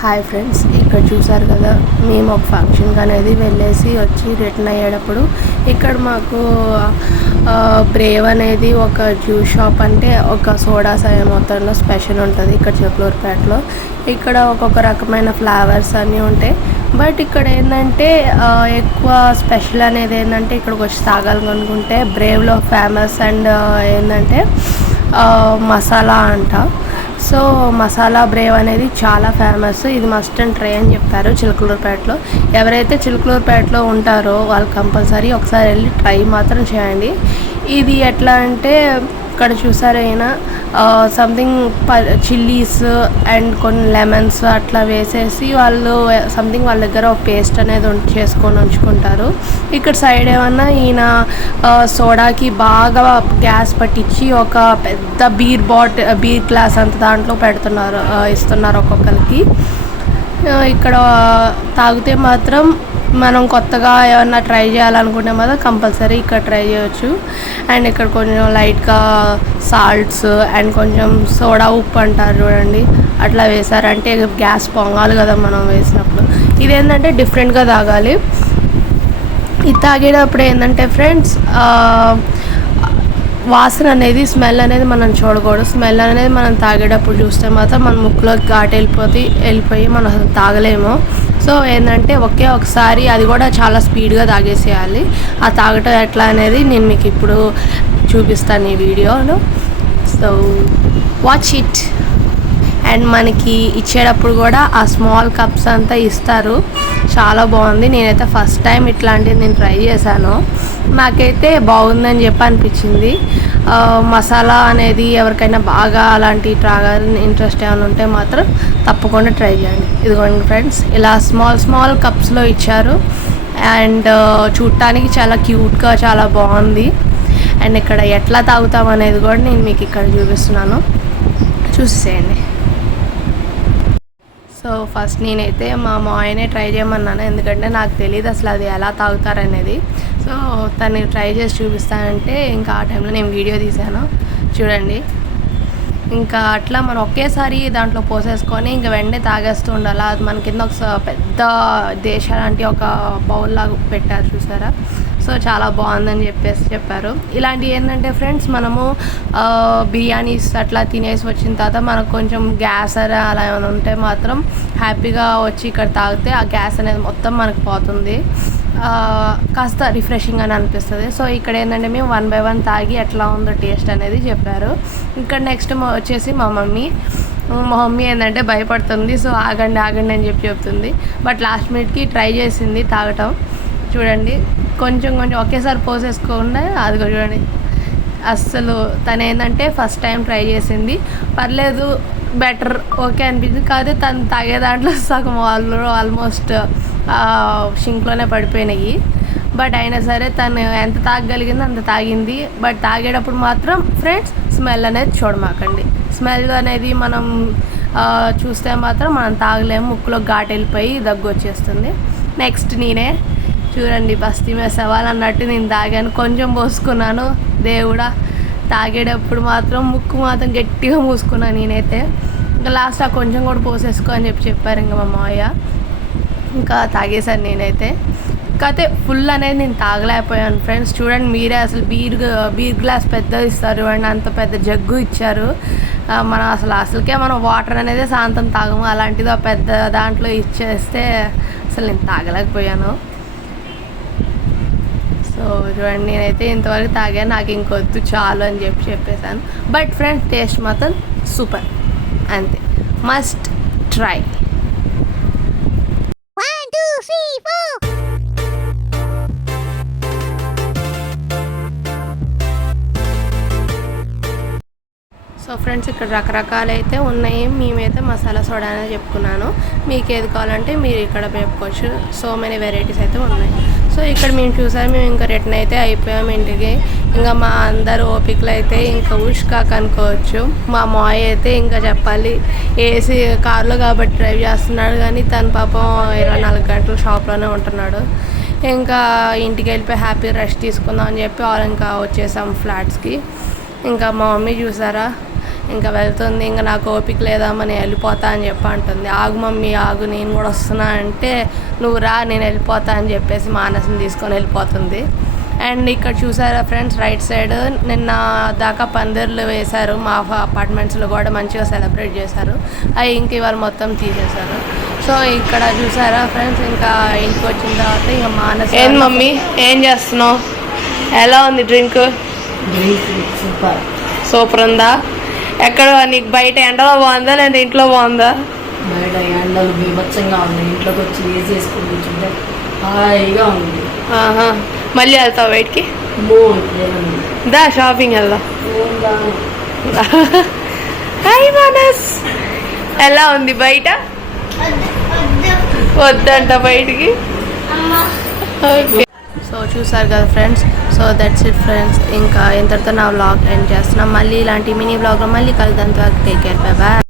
Hi friends, ఇక్కడ చూసారు కదా, మేము ఒక ఫంక్షన్కి అనేది వెళ్ళేసి వచ్చి రిటర్న్ అయ్యేటప్పుడు ఇక్కడ మాకు బ్రేవ్ అనేది ఒక జ్యూస్ షాప్, అంటే ఒక సోడా సాయం మొత్తంలో స్పెషల్ ఉంటుంది ఇక్కడ చిలకలూరుపేటలో. ఇక్కడ ఒక్కొక్క రకమైన ఫ్లేవర్స్ అన్నీ ఉంటాయి. బట్ ఇక్కడ ఏంటంటే ఎక్కువ స్పెషల్ అనేది ఏంటంటే ఇక్కడికి వచ్చి తాగాలనుకుంటే బ్రేవ్లో ఫేమస్ అండ్ ఏంటంటే మసాలా అంట. సో మసాలా బ్రేవ్ అనేది చాలా ఫేమస్, ఇది మస్ట్ అండ్ ట్రై అని చెప్పారు చిలకలూరుపేటలో. ఎవరైతే చిలకలూరుపేటలో ఉంటారో వాళ్ళు కంపల్సరీ ఒకసారి వెళ్ళి ట్రై మాత్రం చేయండి. ఇది ఎట్లా అంటే ఇక్కడ చూసారైనా సంథింగ్ చిల్లీస్ అండ్ కొన్ని లెమన్స్ అట్లా వేసేసి వాళ్ళు సంథింగ్ వాళ్ళ దగ్గర ఒక పేస్ట్ అనేది చేసుకొని ఉంచుకుంటారు. ఇక్కడ సైడ్ ఏమన్నా ఈయన సోడాకి బాగా గ్యాస్ పట్టించి ఒక పెద్ద బీర్ గ్లాస్ అంత దాంట్లో పెడుతున్నారు, ఇస్తున్నారు ఒక్కొక్కరికి. ఇక్కడ తాగితే మాత్రం మనం కొత్తగా ఏమన్నా ట్రై చేయాలనుకుంటే మాత్రం కంపల్సరీ ఇక్కడ ట్రై చేయొచ్చు. అండ్ ఇక్కడ కొంచెం లైట్గా సాల్ట్స్ అండ్ కొంచెం సోడా ఉప్పు అంటారు చూడండి, అట్లా వేసారంటే గ్యాస్ పొంగాలి కదా మనం వేసినప్పుడు. ఇదేంటంటే డిఫరెంట్గా తాగాలి. ఇది తాగేటప్పుడు ఏంటంటే ఫ్రెండ్స్ వాసన అనేది స్మెల్ అనేది మనం చూడకూడదు. స్మెల్ అనేది మనం తాగేటప్పుడు చూస్తే మాత్రం మన ముక్కులోకి ఘాటు వెళ్ళిపోయి మనం అసలు తాగలేము. సో ఏంటంటే ఒకసారి అది కూడా చాలా స్పీడ్గా తాగేసేయాలి. ఆ తాగటం ఎట్లా అనేది నేను మీకు ఇప్పుడు చూపిస్తాను ఈ వీడియోలో. So watch it. అండ్ మనకి ఇచ్చేటప్పుడు కూడా ఆ స్మాల్ కప్స్ అంతా ఇస్తారు. చాలా బాగుంది. నేనైతే ఫస్ట్ టైం ఇట్లాంటిది నేను ట్రై చేశాను. నాకైతే బాగుందని చెప్పి అనిపించింది. మసాలా అనేది ఎవరికైనా బాగా అలాంటి తాగాలని ఇంట్రెస్ట్ ఏమైనా ఉంటే మాత్రం తప్పకుండా ట్రై చేయండి. ఇదిగోండి ఫ్రెండ్స్, ఇలా స్మాల్ కప్స్లో ఇచ్చారు. అండ్ చూడటానికి చాలా క్యూట్గా చాలా బాగుంది. అండ్ ఇక్కడ ఎట్లా తాగుతాం అనేది కూడా నేను మీకు ఇక్కడ చూపిస్తున్నాను, చూసేయండి. సో ఫస్ట్ నేనైతే మా మాయనే ట్రై చేయమన్నాను, ఎందుకంటే నాకు తెలియదు అసలు అది ఎలా తాగుతారనేది. సో తను ట్రై చేసి చూపిస్తానంటే ఇంకా ఆ టైంలో నేను వీడియో తీశాను చూడండి. ఇంకా అట్లా మనం ఒకేసారి దాంట్లో పోసేసుకొని ఇంకా వెంటనే తాగేస్తూ ఉండాలి. అది మన కింద ఒక పెద్ద లాంటి ఒక బౌల్ లాగా పెట్టారు చూసారా. సో చాలా బాగుందని చెప్పారు. ఇలాంటివి ఏంటంటే ఫ్రెండ్స్, మనము బిర్యానీస్ అట్లా తినేసి వచ్చిన తర్వాత మనకు కొంచెం గ్యాస్ అలా ఏమైనా ఉంటే మాత్రం హ్యాపీగా వచ్చి ఇక్కడ తాగితే ఆ గ్యాస్ అనేది మొత్తం మనకు పోతుంది, కాస్త రిఫ్రెషింగ్ అని అనిపిస్తుంది. సో ఇక్కడ ఏంటంటే మేము 1 by 1 తాగి ఎట్లా ఉందో టేస్ట్ అనేది చెప్పారు. ఇక్కడ నెక్స్ట్ వచ్చేసి మా మమ్మీ ఏంటంటే భయపడుతుంది. సో ఆగండి అని చెప్తుంది. బట్ లాస్ట్ మినిట్కి ట్రై చేసింది తాగటం. చూడండి, కొంచెం ఒకేసారి పోసేసుకోకుండా అది చూడండి. అస్సలు తను ఏంటంటే ఫస్ట్ టైం ట్రై చేసింది, పర్లేదు బెటర్ ఓకే అనిపించింది. కాకపోతే తను తాగే దాంట్లో సగం ఆల్మోస్ట్ షింక్లోనే పడిపోయినాయి. బట్ అయినా సరే తను ఎంత తాగగలిగిందో అంత తాగింది. బట్ తాగేటప్పుడు మాత్రం ఫ్రెండ్స్ స్మెల్ అనేది చూడమాకండి. స్మెల్ అనేది మనం చూస్తే మాత్రం మనం తాగలేము, ముక్కులో ఘాటు వెళ్ళిపోయి దగ్గు వచ్చేస్తుంది. నెక్స్ట్ నేనే చూడండి, బస్తీ మీద సవాల్ అన్నట్టు నేను తాగాను. కొంచెం పోసుకున్నాను, దేవుడా తాగేటప్పుడు మాత్రం ముక్కు మాత్రం గట్టిగా మూసుకున్నాను నేనైతే. ఇంకా లాస్ట్ ఆ కొంచెం కూడా పోసేసుకో అని చెప్పారు ఇంకా మా మావయ్య. ఇంకా తాగేశాను నేనైతే. కాకపోతే ఫుల్ అనేది నేను తాగలేకపోయాను ఫ్రెండ్స్. చూడండి మీరే, అసలు బీర్ గ్లాస్ పెద్దది ఇస్తారు చూడండి, అంత పెద్ద జగ్గు ఇచ్చారు. మనం అసలుకే మనం వాటర్ అనేది సాయంత్రం తాగము, అలాంటిది ఆ పెద్ద దాంట్లో ఇచ్చేస్తే అసలు నేను తాగలేకపోయాను. సో చూడండి, నేనైతే ఇంతవరకు తాగాను, నాకు ఇంకొద్దు చాలు అని చెప్పేసాను. బట్ ఫ్రెండ్స్ టేస్ట్ మాత్రం సూపర్, అంతే, మస్ట్ ట్రై. సో ఫ్రెండ్స్ ఇక్కడ రకరకాలు అయితే ఉన్నాయి. మేమైతే మసాలా సోడా అనేది చెప్పుకున్నాను. మీకు ఏది కావాలంటే మీరు ఇక్కడ చెప్పుకోవచ్చు. సో మెనీ వెరైటీస్ అయితే ఉన్నాయి. సో ఇక్కడ మేము చూసాము, మేము ఇంకా రిటర్న్ అయితే అయిపోయాము ఇంటికి. ఇంకా మా అందరు ఓపికలు అయితే ఇంకా ఉష్కాక్ అనుకోవచ్చు. మా మాయ అయితే ఇంకా చెప్పాలి, ఏసీ కార్లో కాబట్టి డ్రైవ్ చేస్తున్నాడు, కానీ తన పాపం 24 గంటలు షాప్లోనే ఉంటున్నాడు. ఇంకా ఇంటికి వెళ్ళిపోయి హ్యాపీ రెస్ట్ తీసుకుందాం అని చెప్పి వాళ్ళు ఇంకా వచ్చేసాం ఫ్లాట్స్కి. ఇంకా మా మమ్మీ చూసారా ఇంకా వెళ్తుంది. ఇంకా నాకు ఓపిక లేదమ్మా నేను వెళ్ళిపోతా అని చెప్పి అంటుంది. ఆగు మమ్మీ ఆగు, నేను కూడా వస్తున్నా అంటే నువ్వు రా నేను వెళ్ళిపోతా అని చెప్పేసి మానసిని తీసుకొని వెళ్ళిపోతుంది. అండ్ ఇక్కడ చూసారా ఫ్రెండ్స్, రైట్ సైడ్ నిన్న దాకా పందిర్లు వేశారు. మా అపార్ట్మెంట్స్లో కూడా మంచిగా సెలబ్రేట్ చేశారు. అవి ఇంక ఇవాళ మొత్తం తీసేశారు. సో ఇక్కడ చూసారా ఫ్రెండ్స్, ఇంకా ఇంటికి వచ్చిన తర్వాత ఇక మానసి. ఏం మమ్మీ ఏం చేస్తున్నావు? ఎలా ఉంది డ్రింక్? సూపర్ ఉందా? ఎక్కడ నీకు బయట ఎండలో బాగుందా లేదా ఇంట్లో బాగుందా? బయట ఎండలు బీభత్సంగా ఉంది, ఇంట్లోకి వచ్చి వేసేసుకుని కూర్చుంటే హాయిగా ఉంది. మళ్ళీ వెళ్తావు బయటికి? దా షాపింగ్ వెళ్దాం. హాయ్ మానస్, ఎలా ఉంది బయట? వద్దంట బయటికి. ఓకే, సో చూసారు కదా friends. So that's it friends. ఇంకా ఇంతటితో నా వ్లాగ్ ఎండ్ చేస్తున్నాం. మళ్ళీ ఇలాంటి మినీ వ్లాగ్లో మళ్ళీ కలుద్దాం. Take care, bye bye.